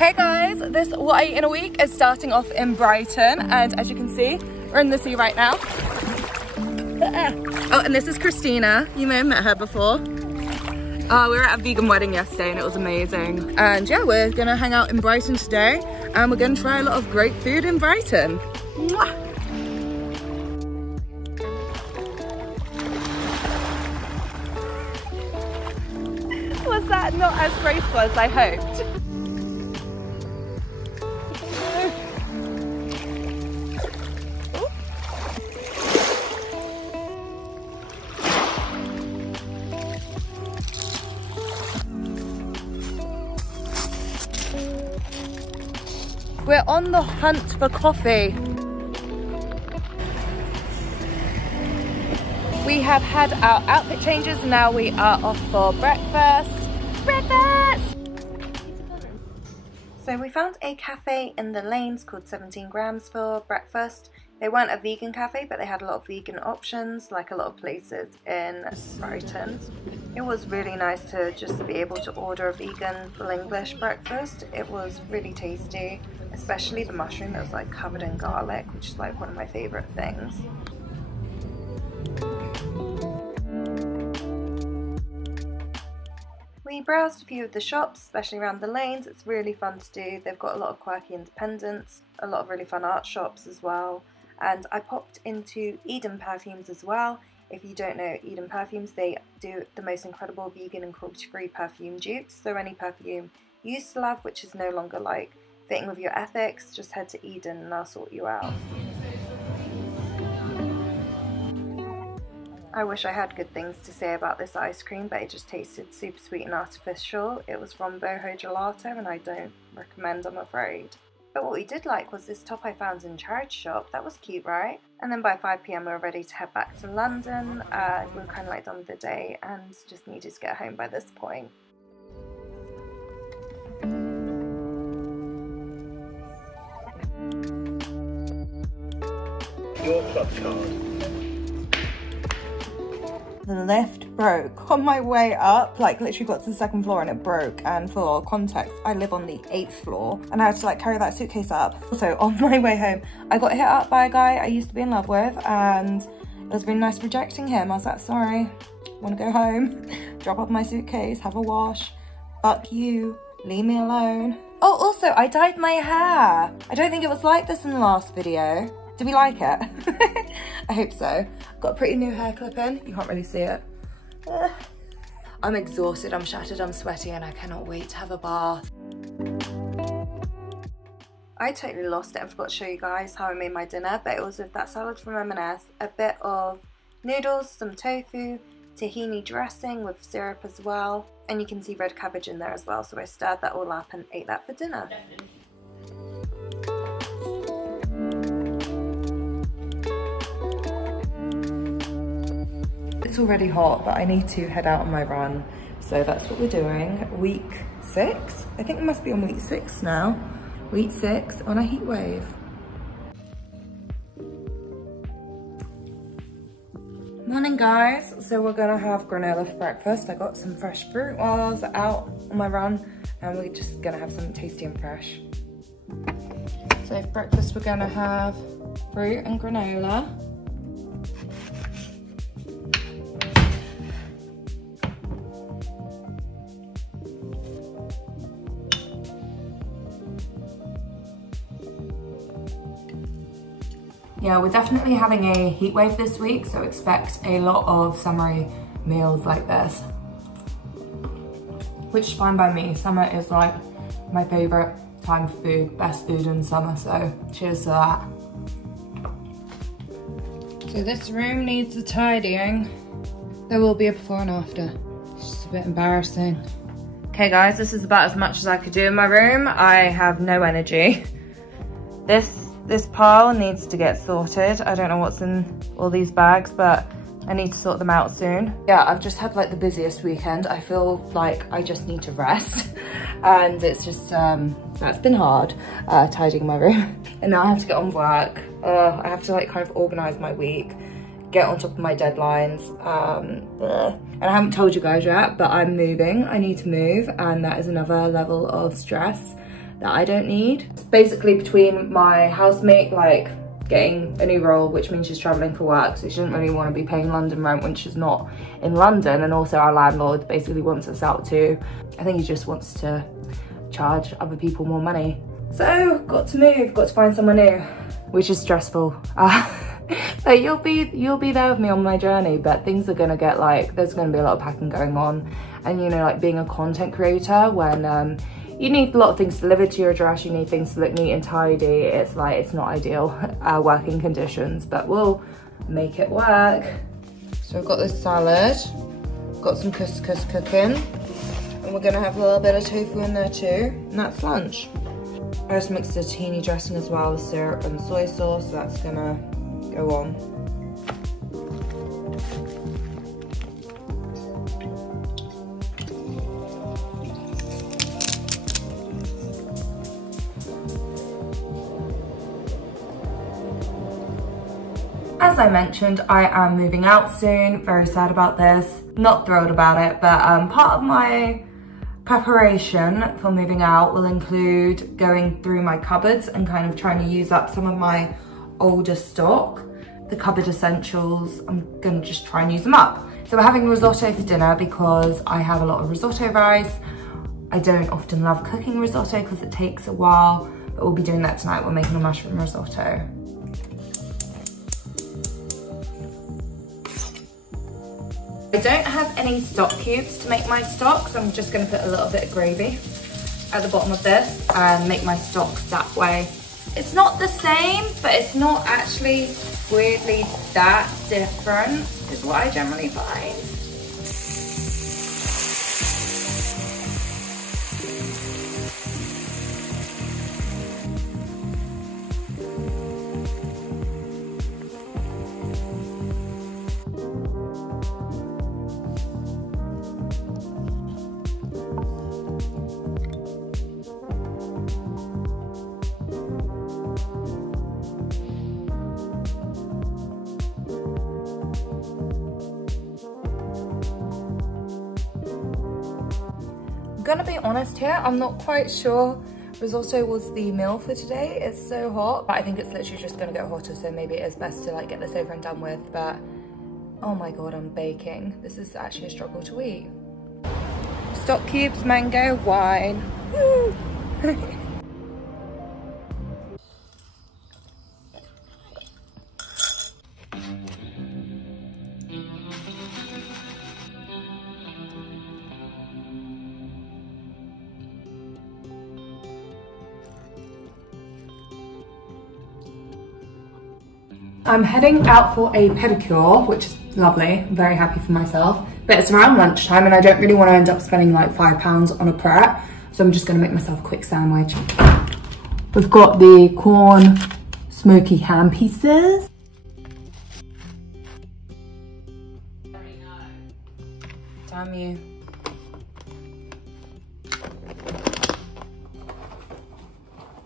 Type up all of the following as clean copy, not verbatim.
Hey guys, this What I Eat in a Week is starting off in Brighton, and as you can see, we're in the sea right now. Oh, and this is Christina. You may have met her before. We were at a vegan wedding yesterday and it was amazing. And yeah, we're gonna hang out in Brighton today and we're gonna try a lot of great food in Brighton. Mwah! Was that not as graceful as I hoped? We're on the hunt for coffee. We have had our outfit changes and now we are off for breakfast. Breakfast! So we found a cafe in the lanes called 17 Grams for breakfast. They weren't a vegan cafe, but they had a lot of vegan options, like a lot of places in Brighton. It was really nice to just be able to order a vegan full English breakfast. It was really tasty, especially the mushroom that was like covered in garlic, which is like one of my favorite things. We browsed a few of the shops, especially around the lanes. It's really fun to do. They've got a lot of quirky independents, a lot of really fun art shops as well. And I popped into Eden Perfumes as well. If you don't know Eden Perfumes, they do the most incredible vegan and cruelty-free perfume dupes. So any perfume you used to love, which is no longer like fitting with your ethics, just head to Eden and I'll sort you out. I wish I had good things to say about this ice cream, but it just tasted super sweet and artificial. It was from Boho Gelato and I don't recommend, I'm afraid. But what we did like was this top I found in charity shop. That was cute, right? And then by 5 PM we were ready to head back to London. We were kind of like done with the day and just needed to get home by this point. Your club card. The lift broke on my way up, like literally got to the second floor and it broke. And for context, I live on the 8th floor and I had to like carry that suitcase up. Also on my way home, I got hit up by a guy I used to be in love with and it was really nice rejecting him. I was like, sorry, wanna go home, drop off my suitcase, have a wash, fuck you, leave me alone. Oh, also I dyed my hair. I don't think it was like this in the last video. Did we like it? I hope so. Got a pretty new hair clip in. You can't really see it. I'm exhausted, I'm shattered, I'm sweaty, and I cannot wait to have a bath. I totally lost it and forgot to show you guys how I made my dinner, but it was with that salad from M&S, a bit of noodles, some tofu, tahini dressing with syrup as well, and you can see red cabbage in there as well, so I stirred that all up and ate that for dinner. It's already hot, but I need to head out on my run. So that's what we're doing. Week 6? I think we must be on week 6 now. Week 6 on a heat wave. Morning guys. So we're gonna have granola for breakfast. I got some fresh fruit while I was out on my run and we're just gonna have something tasty and fresh. So for breakfast we're gonna have fruit and granola. Yeah, we're definitely having a heat wave this week, so expect a lot of summery meals like this. Which is fine by me. Summer is like my favorite time for food, best food in summer, so cheers to that. So this room needs a tidying. There will be a before and after. It's just a bit embarrassing. Okay guys, this is about as much as I could do in my room. I have no energy. This pile needs to get sorted. I don't know what's in all these bags, but I need to sort them out soon. Yeah, I've just had like the busiest weekend. I feel like I just need to rest. And it's just, that's been hard, tidying my room. And now I have to get on work. I have to like kind of organize my week, get on top of my deadlines. And I haven't told you guys yet, but I'm moving. I need to move, and that is another level of stress. that I don't need. It's basically between my housemate like getting a new role, which means she's traveling for work, so she doesn't really want to be paying London rent when she's not in London, and also our landlord basically wants us out too. I think he just wants to charge other people more money. So got to move, got to find somewhere new, which is stressful. So you'll be there with me on my journey, but things are gonna get like, there's gonna be a lot of packing going on. And you know, like being a content creator, when you need a lot of things delivered to your address, you need things to look neat and tidy, it's like, it's not ideal working conditions, but we'll make it work. So I've got this salad, got some couscous cooking, and we're gonna have a little bit of tofu in there too, and that's lunch. I just mixed a tahini dressing as well with syrup and soy sauce, so that's gonna go on. As I mentioned, I am moving out soon. Very sad about this. Not thrilled about it, but part of my preparation for moving out will include going through my cupboards and kind of trying to use up some of my older stock. The cupboard essentials, I'm gonna just try and use them up. So we're having risotto for dinner because I have a lot of risotto rice. I don't often love cooking risotto because it takes a while, but we'll be doing that tonight. We're making a mushroom risotto. I don't have any stock cubes to make my stock, so I'm just gonna put a little bit of gravy at the bottom of this and make my stock that way. It's not the same, but it's not actually weirdly that different, is what I generally find. I'm gonna be honest here, I'm not quite sure risotto was the meal for today. It's so hot, but I think it's literally just gonna get hotter, so maybe it is best to like get this over and done with. But oh my god, I'm baking. This is actually a struggle to eat. Stock cubes, mango, wine. Woo! I'm heading out for a pedicure, which is lovely. I'm very happy for myself. But it's around lunchtime and I don't really want to end up spending like £5 on a prep. So I'm just going to make myself a quick sandwich. We've got the corn smoky ham pieces. Damn you.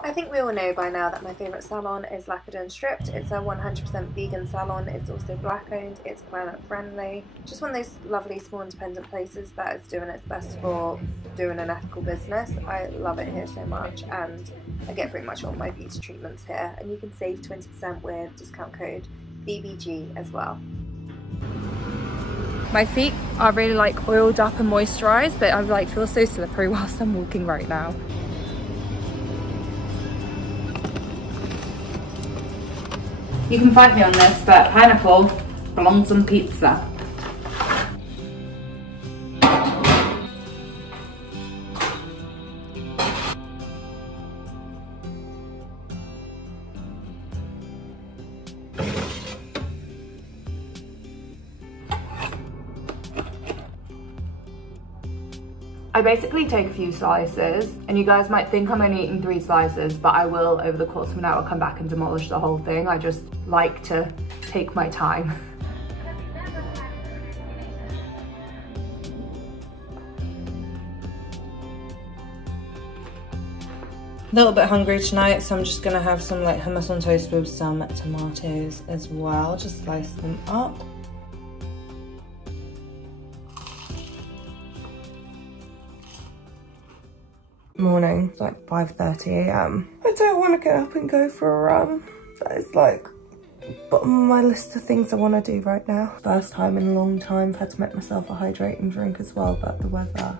I think we all know by now that my favourite salon is Lackadon Stripped. It's a 100% vegan salon, it's also black owned, it's planet friendly. Just one of those lovely small independent places that is doing its best for doing an ethical business. I love it here so much, and I get pretty much all my beauty treatments here, and you can save 20% with discount code BBG as well. My feet are really like oiled up and moisturised, but I like feel so slippery whilst I'm walking right now. You can fight me on this, but pineapple belongs on pizza. I basically take a few slices, and you guys might think I'm only eating 3 slices, but I will, over the course of an hour, come back and demolish the whole thing. I just like to take my time. A little bit hungry tonight, so I'm just gonna have some like hummus on toast with some tomatoes as well. Just slice them up. Morning, it's like 5:30 a.m. I don't want to get up and go for a run. That is like bottom of my list of things I want to do right now. First time in a long time I've had to make myself a hydrating drink as well, but the weather.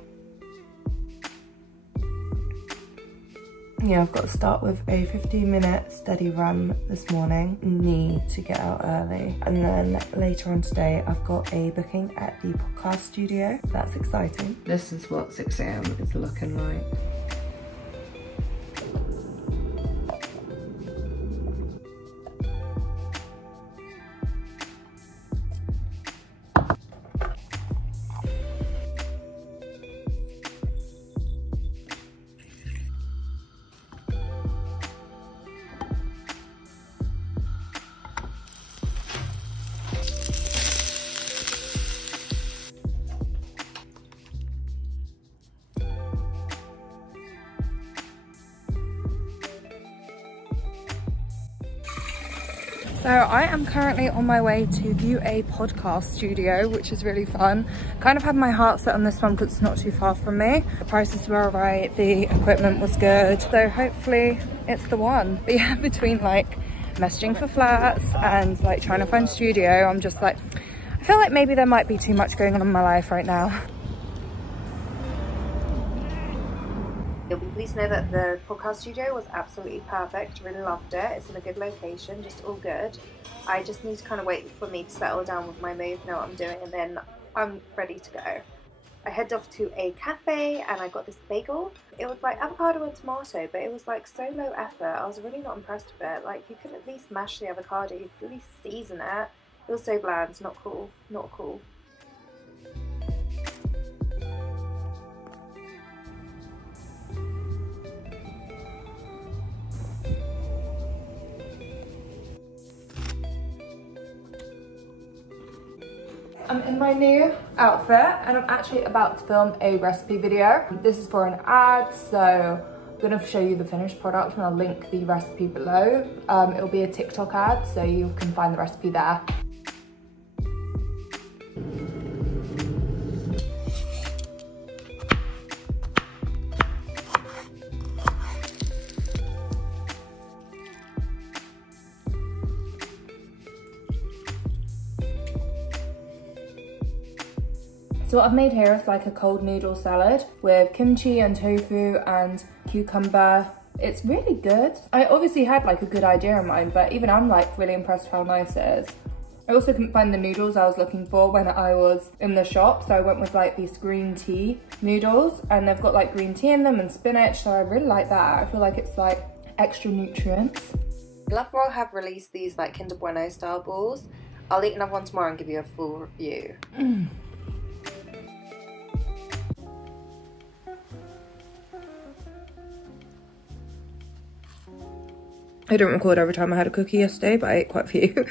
Yeah, I've got to start with a 15-minute steady run this morning. Need to get out early. And then later on today, I've got a booking at the podcast studio. That's exciting. This is what 6 a.m. is looking like. So I am currently on my way to view a podcast studio, which is really fun. Kind of had my heart set on this one because it's not too far from me. The prices were alright, the equipment was good. So hopefully it's the one. But yeah, between like messaging for flats and like trying to find a studio, I'm just like, I feel like maybe there might be too much going on in my life right now. You'll be pleased to know that the podcast studio was absolutely perfect. Really loved it. It's in a good location, just all good. I just need to kind of wait for me to settle down with my move, know what I'm doing, and then I'm ready to go. I headed off to a cafe and I got this bagel. It was like avocado and tomato, but it was like so low effort. I was really not impressed with it. Like, you could at least mash the avocado, you could at least season it. It was so bland, not cool, not cool. I'm in my new outfit and I'm actually about to film a recipe video. This is for an ad, so I'm gonna show you the finished product and I'll link the recipe below. It'll be a TikTok ad, so you can find the recipe there. So what I've made here is like a cold noodle salad with kimchi and tofu and cucumber. It's really good. I obviously had like a good idea in mind, but even I'm like really impressed how nice it is. I also couldn't find the noodles I was looking for when I was in the shop, so I went with like these green tea noodles, and they've got like green tea in them and spinach, so I really like that. I feel like it's like extra nutrients. Love have released these like Kinder Bueno style balls. I'll eat another one tomorrow and give you a full review. I don't record every time I had a cookie yesterday, but I ate quite a few.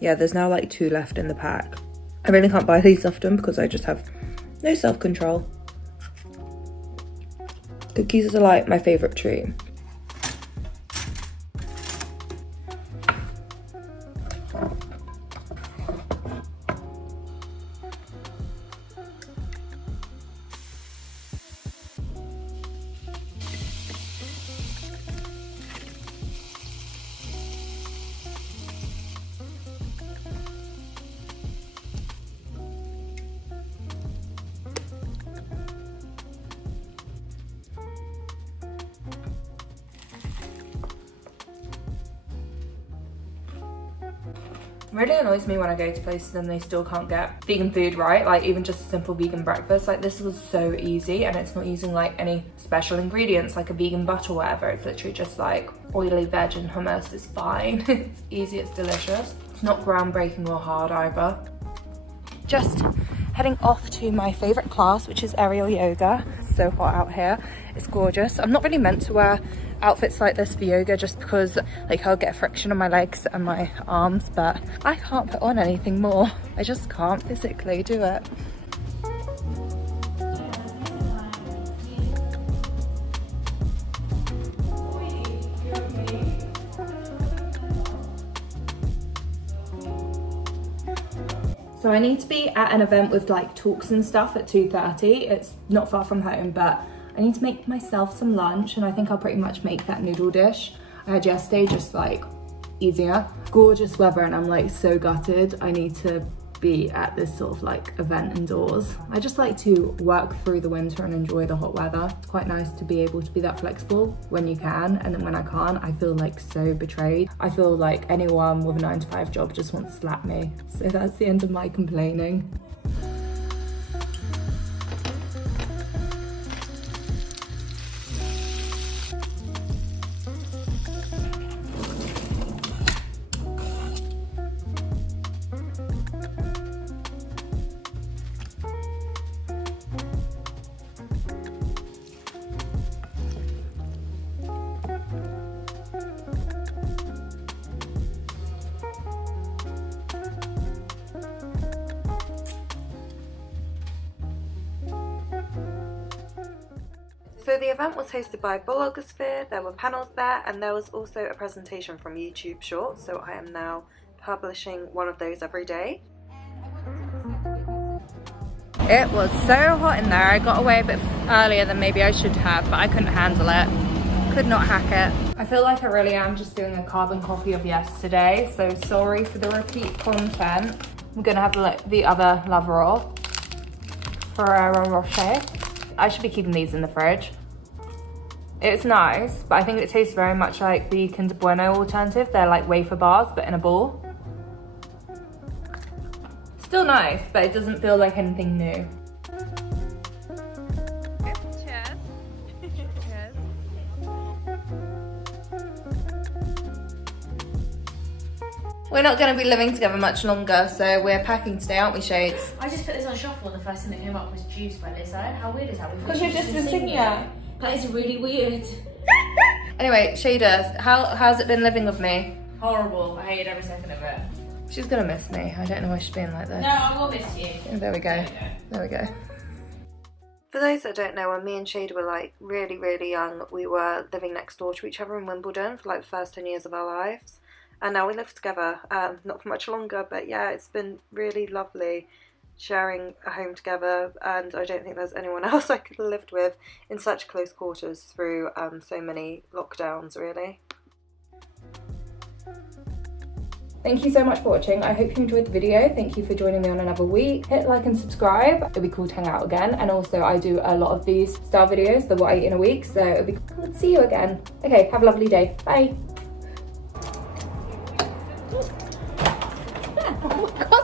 Yeah, there's now like 2 left in the pack. I really can't buy these often because I just have no self-control. Cookies are like my favourite treat. Really annoys me when I go to places and they still can't get vegan food right, like even just a simple vegan breakfast. Like, this was so easy, and it's not using like any special ingredients like a vegan butter or whatever. It's literally just like oily veg and hummus. It's fine. It's easy, it's delicious. It's not groundbreaking or hard either. Just heading off to my favorite class, which is aerial yoga. It's so hot out here. It's gorgeous. I'm not really meant to wear outfits like this for yoga just because like I'll get friction on my legs and my arms, but I can't put on anything more. I just can't physically do it. So I need to be at an event with like talks and stuff at 2:30. It's not far from home, but I need to make myself some lunch, and I think I'll pretty much make that noodle dish I had yesterday, just like easier. Gorgeous weather, and I'm like so gutted I need to be at this sort of like event indoors. I just like to work through the winter and enjoy the hot weather. It's quite nice to be able to be that flexible when you can, and then when I can't, I feel like so betrayed. I feel like anyone with a 9-to-5 job just wants to slap me. So that's the end of my complaining. So the event was hosted by Blogosphere, there were panels there, and there was also a presentation from YouTube Shorts, so I am now publishing one of those every day. It was so hot in there. I got away a bit earlier than maybe I should have, but I couldn't handle it. Could not hack it. I feel like I really am just doing a carbon copy of yesterday, so sorry for the repeat content. I'm gonna have the other Loverol, Ferrero Rocher. I should be keeping these in the fridge. It's nice, but I think it tastes very much like the Kinder Bueno alternative. They're like wafer bars, but in a ball. Still nice, but it doesn't feel like anything new. Cheers. Cheers. We're not going to be living together much longer, so we're packing today, aren't we, Shades? I just put this on shuffle and the first thing that came up was Juice by Lizzo. How weird is that? Because you've just been singing it. That is really weird. Anyway, Shader, how's it been living with me? Horrible. I hated every second of it. She's gonna miss me. I don't know why she's being like this. No, I will miss you. There we go. There we go. For those that don't know, when me and Shader were like really, really young, we were living next door to each other in Wimbledon for like the first 10 years of our lives. And now we live together, not for much longer, but yeah, it's been really lovely sharing a home together, and I don't think there's anyone else I could have lived with in such close quarters through so many lockdowns, really. Thank you so much for watching. I hope you enjoyed the video. Thank you for joining me on another week. Hit like and subscribe. It'd be cool to hang out again. And also I do a lot of these style videos, the what I eat in a week, so it'd be cool to see you again. Okay, have a lovely day. Bye. Oh my God.